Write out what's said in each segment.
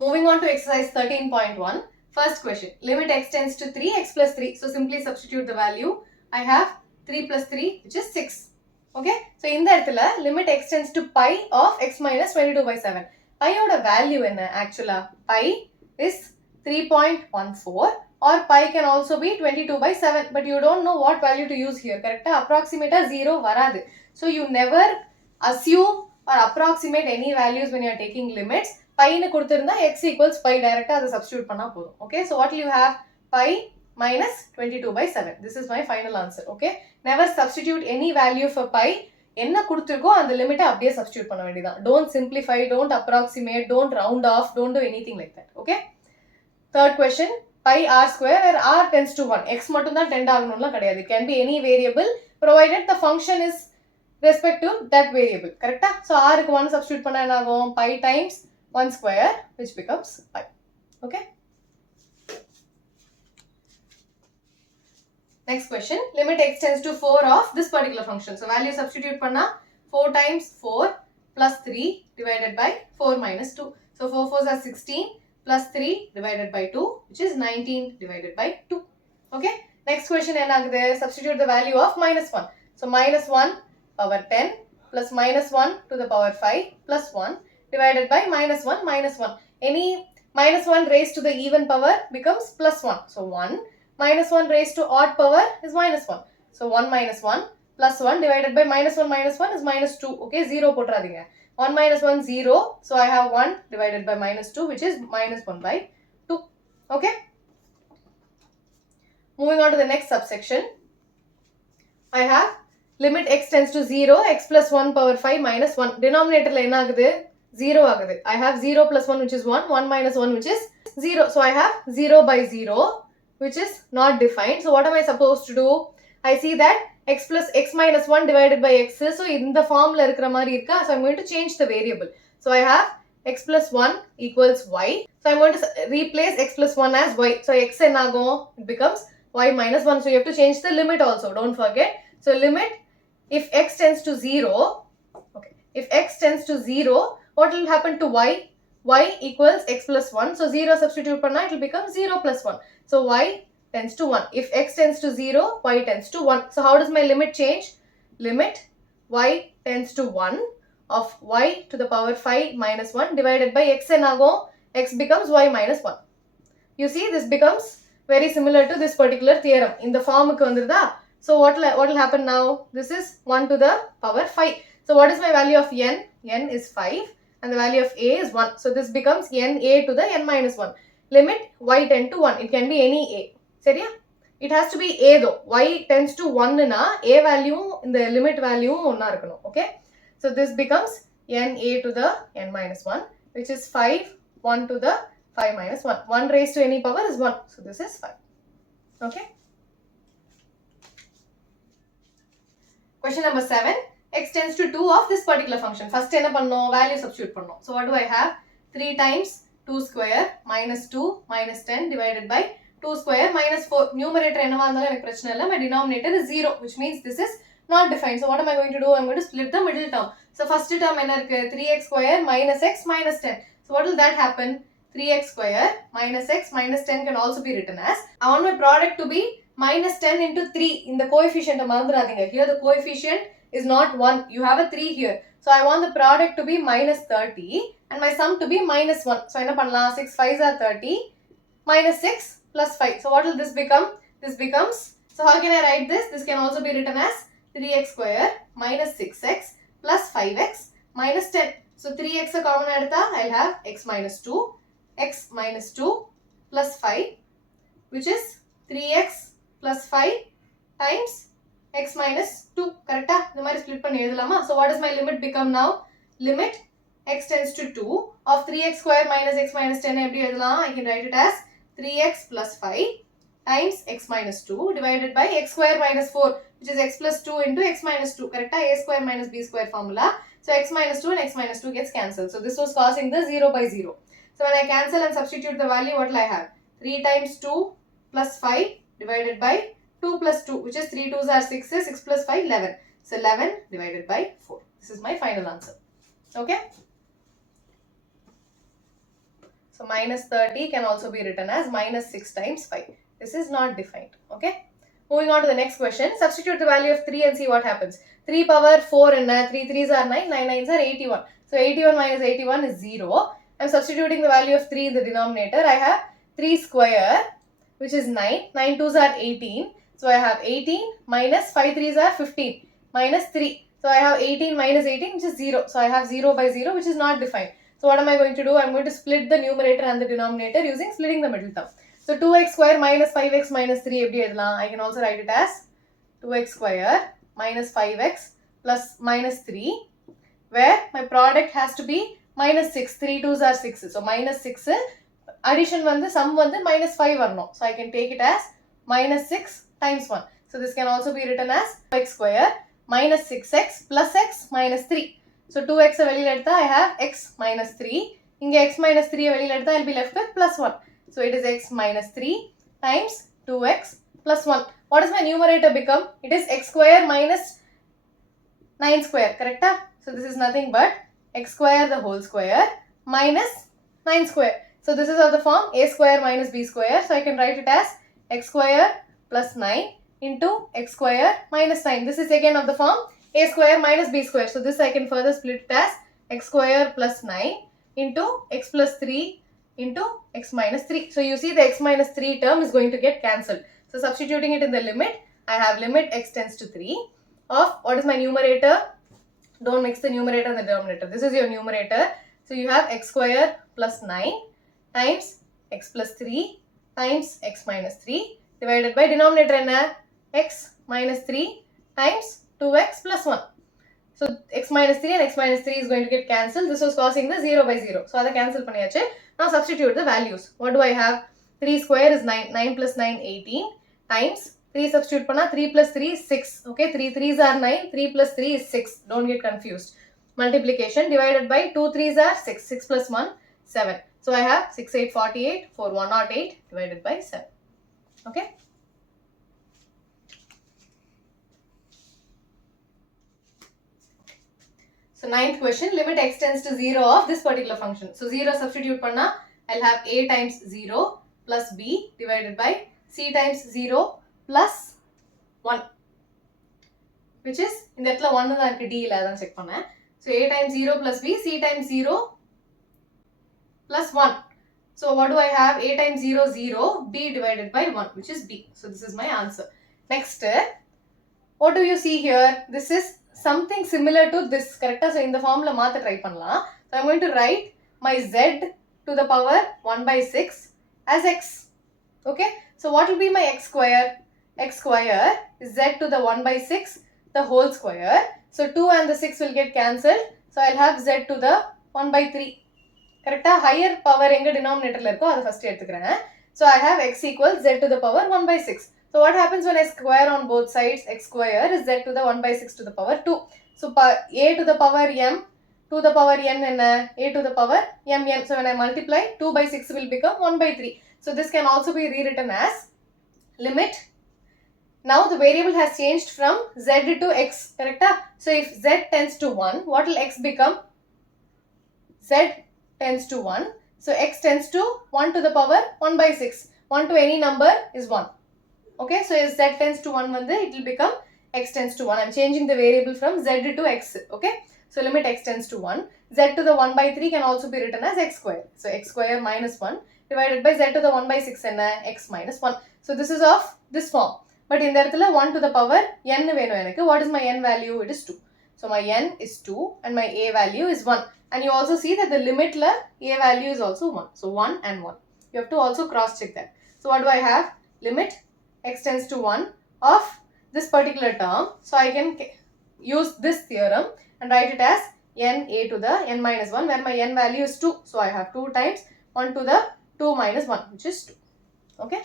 Moving on to exercise 13.1. First question. Limit x tends to 3, x plus 3. So simply substitute the value. I have 3 plus 3, which is 6. Okay. So in the limit x tends to pi of x minus 22 by 7. Pi oda value in actually pi is 3.14 or pi can also be 22 by 7. But you don't know what value to use here. Correct? Approximate 0 varadu. So you never assume or approximate any values when you are taking limits. Pi nu kuduthirundha x equals pi direct adu substitute panna podum. Okay, so what will you have? Pi minus 22 by 7. This is my final answer. Okay, never substitute any value for pi. Enna kuduthirukko and the limit அப்படியே substitute பண்ண வேண்டியதான். Don't simplify, don't approximate, don't round off, don't do anything like that. Okay, third question. Pi r square where r tends to 1. X மட்டும் தான் tend ஆகணும்லாம் கிடையாது. It can be any variable provided the function is respect to that variable. Correct? So r க்கு 1 substitute பண்ணா என்ன ஆகும்? Pi times 1 square, which becomes pi. Okay. Next question. Limit x tends to 4 of this particular function. So value substitute panna 4 times 4 plus 3 divided by 4 minus 2. So 4 4s are 16 plus 3 divided by 2, which is 19 divided by 2. Okay. Next question enagudhu? Substitute the value of minus 1. So minus 1 power 10 plus minus 1 to the power 5 plus 1 divided by minus 1 minus 1. Any minus 1 raised to the even power becomes plus 1. So 1 minus 1 raised to odd power is minus 1. So 1 minus 1 plus 1 divided by minus 1 is minus 2. Okay, 0 potradinga. 1 minus 1 0. So I have 1 divided by minus 2, which is minus 1 by 2. Okay. Moving on to the next subsection. I have limit x tends to 0, x plus 1 power 5 minus 1. Denominator la enna agudhu? 0 agudhu. I have 0 plus 1, which is 1, 1 minus 1, which is 0. So I have 0 by 0, which is not defined. So what am I supposed to do? I see that x plus x minus 1 divided by x. So in the form la irukra mari irka. So I'm going to change the variable. So I have x plus 1 equals y. So I'm going to replace x plus 1 as y. So x enago, it becomes y minus 1. So you have to change the limit also. Don't forget. So limit, if x tends to 0, okay, if x tends to 0, what will happen to y? Y equals x plus 1. So 0 substitute panna, it will become 0 plus 1. So y tends to 1. If x tends to 0, y tends to 1. So how does my limit change? Limit y tends to 1 of y to the power 5 minus 1 divided by x enago, x becomes y minus 1. You see, this becomes very similar to this particular theorem. In the form ku vandirudha. So what will happen now? This is 1 to the power 5. So what is my value of n? N is 5 and the value of a is 1. So this becomes n a to the n minus 1. Limit y tend to 1. It can be any a. Seriya? It has to be a though. Y tends to 1 na a value in the limit value onna irukano. Okay. So this becomes n a to the n minus 1, which is 5, 1 to the 5 minus 1. 1 raised to any power is 1. So this is 5. Okay. Question number 7. X tends to 2 of this particular function. First enna pannom? Value substitute pannom. So what do I have? 3 times 2 square minus 2 minus 10 divided by 2 square minus 4. Numerator enna vandala enak prachana illa. My denominator is 0, which means this is not defined. So what am I going to do? I'm going to split the middle term. So first term enna irukku? 3x square minus x minus 10. So what will that happen? 3x square minus x minus 10 can also be written as, I want my product to be minus 10 into 3. In the coefficient marandradinga. Here the coefficient is not 1. You have a 3 here. So I want the product to be minus 30 and my sum to be minus 1. So enna pannalam? 6 5s are 30 minus 6 plus 5. So what will this become? This becomes, so how can I write this? This can also be written as 3x square minus 6x plus 5x minus 10. So 3x a common edutha, I'll have x minus 2, x minus 2 plus 5, which is 3x plus 5 times x minus 2. Correct? The mari split panni edulama. So what does my limit become now? Limit x tends to 2 of 3x square minus x minus 10 eppadi edulam? I can write it as 3x plus 5 times x minus 2 divided by x square minus 4, which is x plus 2 into x minus 2. Correct? A square minus b square formula. So x minus 2 and x minus 2 gets cancelled. So this was causing the 0 by 0. So when I cancel and substitute the value, what will I have? 3 times 2 plus 5 divided by 2 plus 2, which is 3 2s are 6, 6 plus 5, 11. So 11 divided by 4. This is my final answer. Okay. So So minus 30 can also be written as minus 6 times 5. This is not defined. Okay. Moving on to the next question. Substitute the value of 3 and see what happens. 3 power 4 and 3 3s are 9, 9 9s are 81. So 81 minus 81 is 0. I'm substituting the value of 3 in the denominator. I have 3 square, which is 9. 9 2s are 18. So I have 18 minus 5 3s are 15 minus 3. So I have 18 minus 18, which is 0. So I have 0 by 0, which is not defined. So what am I going to do? I'm going to split the numerator and the denominator using splitting the middle term. So 2x square minus 5x minus 3 I can also write it as 2x square minus 5x plus minus 3, where my product has to be minus 6. 3 2s are 6. So minus 6, addition sum minus 5 varno. So I can take it as minus 6 times 1. So this can also be written as x square minus 6x plus x minus 3. So 2x I have x minus 3. Inge x minus 3 I'll be left with plus 1. So it is x minus 3 times 2x plus 1. What does my numerator become? It is x square minus 9 square, correct? So this is nothing but x square the whole square minus 9 square. So this is of the form a square minus b square. So I can write it as x square plus 9 into x square minus 9. This is again of the form a square minus b square. So this I can further split it as x square plus 9 into x plus 3 into x minus 3. So you see the x minus 3 term is going to get cancelled. So substituting it in the limit, I have limit x tends to 3 of what is my numerator? Don't mix the numerator and the denominator. This is your numerator. So you have x square plus 9 times x plus 3 times x minus 3 divided by denominator enna? X minus 3 times 2x plus 1. So x minus 3 and x minus 3 is going to get cancelled. This was causing the 0 by 0. So that cancel paniyache. Now substitute the values. What do I have? 3 square is 9. 9 plus 9 18 times 3 substitute panna 3 plus 3 is 6. Okay, 3 3s are 9. 3 plus 3 is 6. Don't get confused. Multiplication divided by 2 3s are 6. 6 plus 1 7. So I have 6 8 48 4 108 divided by 7. Okay. So ninth question, limit x tends to 0 of this particular function. So 0 substitute panna, I'll have a times 0 plus b divided by c times 0 plus 1. Which is, in that 1 is d illa check panna. So a times 0 plus b, c times 0 plus 1. So what do I have? A times 0, 0, b divided by 1, which is b. So this is my answer. Next, what do you see here? This is something similar to this, correct? So in the formula math try pannalam. So I'm going to write my z to the power 1 by 6 as x. Okay. So what will be my x square? X square is z to the 1 by 6 the whole square. So 2 and the 6 will get cancelled. So I'll have z to the 1 by 3. Correct? Higher power enga denominator la irukko adu first eduthukuren. So I have x equals z to the power 1 by 6. So what happens when I square on both sides? X square is z to the 1 by 6 to the power 2. So a to the power m to the power n and a to the power mn. So when I multiply, 2 by 6 will become 1 by 3. So this can also be rewritten as limit. Now the variable has changed from z to x, correct? So if z tends to 1, what will x become? Z tends to 1. So x tends to 1 to the power 1 by 6. 1 to any number is 1. Okay, so if z tends to 1, it will become x tends to 1. I am changing the variable from z to x. Okay, so limit x tends to 1. Z to the 1 by 3 can also be written as x square. So x square minus 1 divided by z to the 1 by 6 and x minus 1. So this is of this form. But in the 1 to the power n, what is my n value? It is 2. So my n is 2 and my a value is 1. And you also see that the limit a value is also 1. So 1 and 1. You have to also cross check that. So what do I have? Limit x tends to 1 of this particular term. So I can use this theorem and write it as n a to the n minus 1, where my n value is 2. So I have 2 times 1 to the 2 minus 1, which is 2. Okay.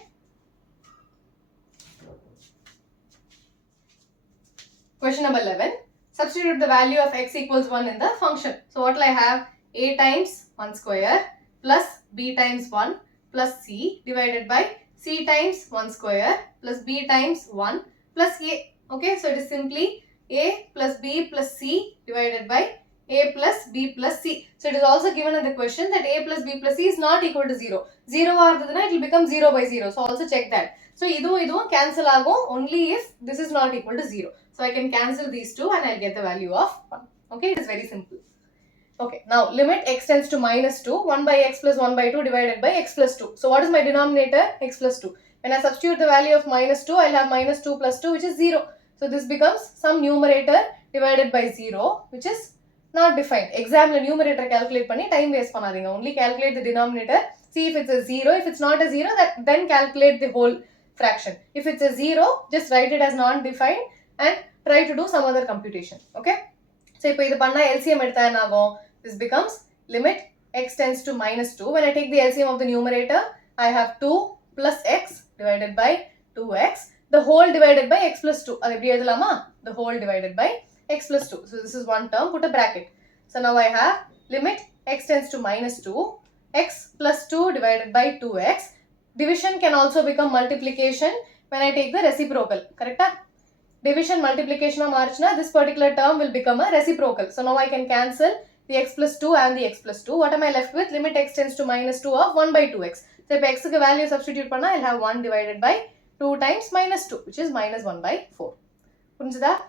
Question number 11. Substitute the value of x equals 1 in the function. So what will I have? A times 1 square plus b times 1 plus c divided by c times 1 square plus b times 1 plus a. Okay, so it is simply a plus b plus c divided by a plus b plus c. So it is also given in the question that a plus b plus c is not equal to 0. 0 it will become 0 by 0. So also check that. So idhu cancel agum only if this is not equal to 0. So I can cancel these two and I'll get the value of 1. Okay, it is very simple. Okay, now limit x tends to minus 2, 1 by x plus 1 by 2 divided by x plus 2. So what is my denominator? X plus 2. When I substitute the value of minus 2, I'll have minus 2 plus 2, which is 0. So this becomes some numerator divided by 0, which is not defined. Exam numerator calculate panni time waste panadinga. Only calculate the denominator. See if it's a 0. If it's not a 0, then calculate the whole fraction. If it's a 0, just write it as non-defined and try to do some other computation. Okay? So if you panna LCM edutha enna agum? This becomes limit x tends to minus 2. When I take the LCM of the numerator, I have 2 plus x divided by 2x. The whole divided by x plus 2. The whole divided by x plus 2. So this is one term, put a bracket. So now I have limit x tends to minus 2, x plus 2 divided by 2x. Division can also become multiplication when I take the reciprocal. Correct? Division multiplication of marchna, this particular term will become a reciprocal. So now I can cancel the x plus 2 and the x plus 2. What am I left with? Limit x tends to minus 2 of 1 by 2x. So if x ki value substitute panna, I'll have 1 divided by 2 times minus 2, which is minus 1 by 4. Purinjada?